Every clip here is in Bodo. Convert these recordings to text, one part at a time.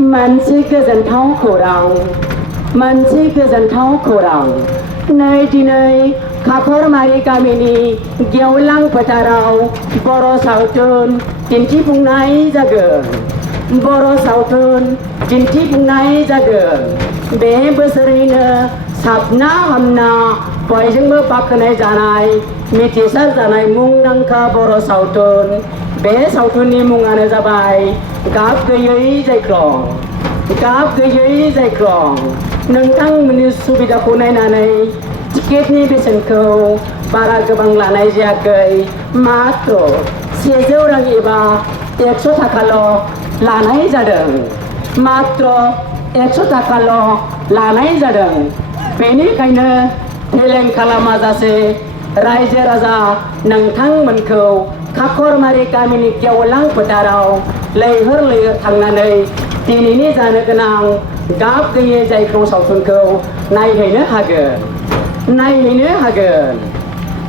मोनसे गोजोनथाव खौरां मोनसे गोजोनथाव खौरां नै दिनै खाखरमारि गामिनि गेवलां फोथाराव बर' सावथुन दिन्थिफुंनाय जागोन। बर' सावथुन दिन्थिफुंनाय जागोन। बे बोसोरैनो साबना हामना बयजोंबो बाख्नाय जानाय मिथिसार जानाय मुंदांखा बर' सावथुन। बे सावथुननि मुङानो जाबाय गाब गैयै जायख्लं। गाब गैयै जायख्लं। नोंथांमोननि सुबिदाखौ नायनानै टिकेटनि बेसेनखौ बारा गोबां लानाय जायाखै, मात्र 100 रां एबा 100 थाखाल' लानाय जादों। मात्र 100 थाखाल' लानाय जादों। बेनिखायनो फेलें खालामाजासे रायजो राजा नोंथांमोनखौ खाखरमारि गामिनि गेवलां फोथाराव लैहोर लैहोर थांनानै दिनैनि जानो गोनां गाब गैयै जायख्लं सावथुनखौ नायहैनो हागोन।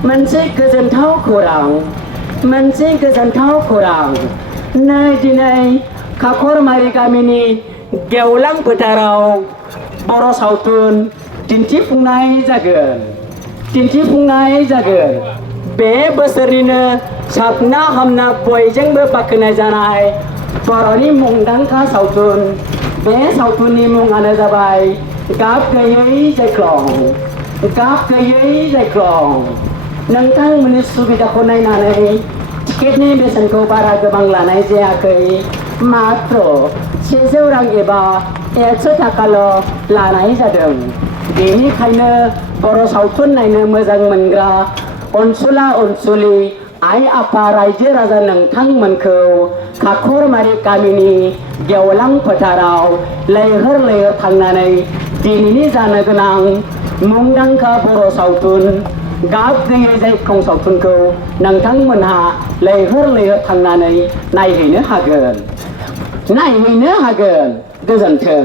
मोनसे गोजोनथाव खौरां मोनसे गोजोनथाव खौरां नै दिनै खाखरमारि गामिनि गेवलां फोथाराव बर' सावथुन दिन्थिफुंनाय जागोन। बे बोसोरनिनो साबना हामना बयजोंबो बाख्नाय जानाय बर'नि मुंदांखा सावथुन। बे सावथुननि मुङानो जाबाय गाब गैयै जायख्लं। गाब गैयै जायख्लं। नोंथांमोननि सुबिदाखौ नायनानै टिकेटनि बेसेनखौ बारा गोबां लानाय जायाखै, मात्र 100 रां एबा 100 थाखाल' लानाय जादों। बेनिखायनो बर' सावथुन नायनो मोजां मोनग्रा अनसुला अनसुलि आइ आफा रायजो राजा नोंथांमोनखौ खाखरमारि गामिनि गेवलां फोथाराव लैहोर लैहोर थांनानै दिनैनि जानो गोनां मुंदांखा बर' सावथुन गाब गैयै जायख्लं सावथुनखौ नोंथांमोनहा लैहोर लैहोर थांनानै नायहैनो हागोन। गोजोन्थों।